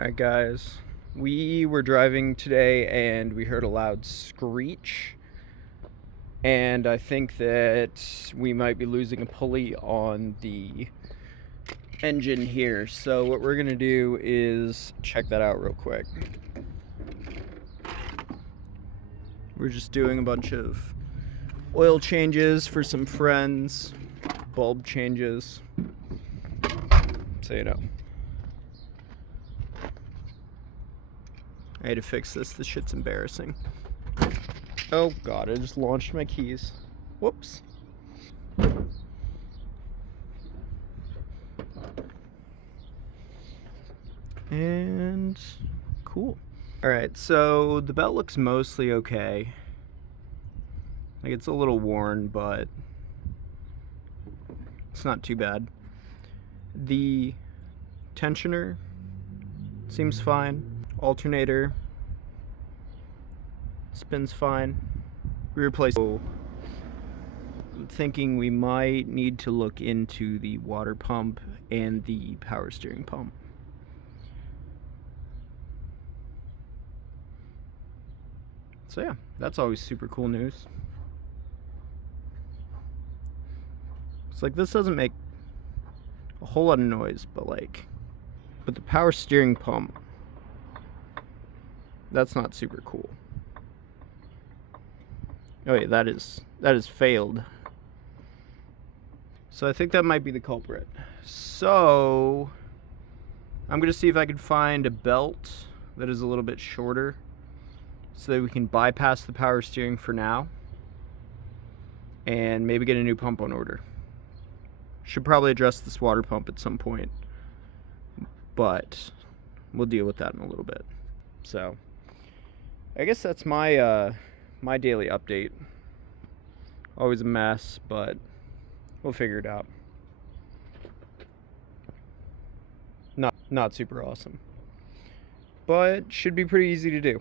Alright guys, we were driving today and we heard a loud screech, and I think that we might be losing a pulley on the engine here. So what we're gonna do is check that out real quick. We're just doing a bunch of oil changes for some friends, bulb changes, so you know. I had to fix this shit's embarrassing. Oh god, I just launched my keys. Whoops. And cool. Alright, so the belt looks mostly okay. Like, it's a little worn, but it's not too bad. The tensioner seems fine. Alternator spins fine. We replaced. So I'm thinking we might need to look into the water pump and the power steering pump. So yeah, that's always super cool news. It's like, this doesn't make a whole lot of noise, but the power steering pump, that's not super cool. Oh yeah, that is failed. So I think that might be the culprit. So I'm gonna see if I can find a belt that is a little bit shorter so that we can bypass the power steering for now and maybe get a new pump on order. Should probably address this water pump at some point, but we'll deal with that in a little bit. So I guess that's my my daily update. Always a mess, but we'll figure it out. Not super awesome, but should be pretty easy to do.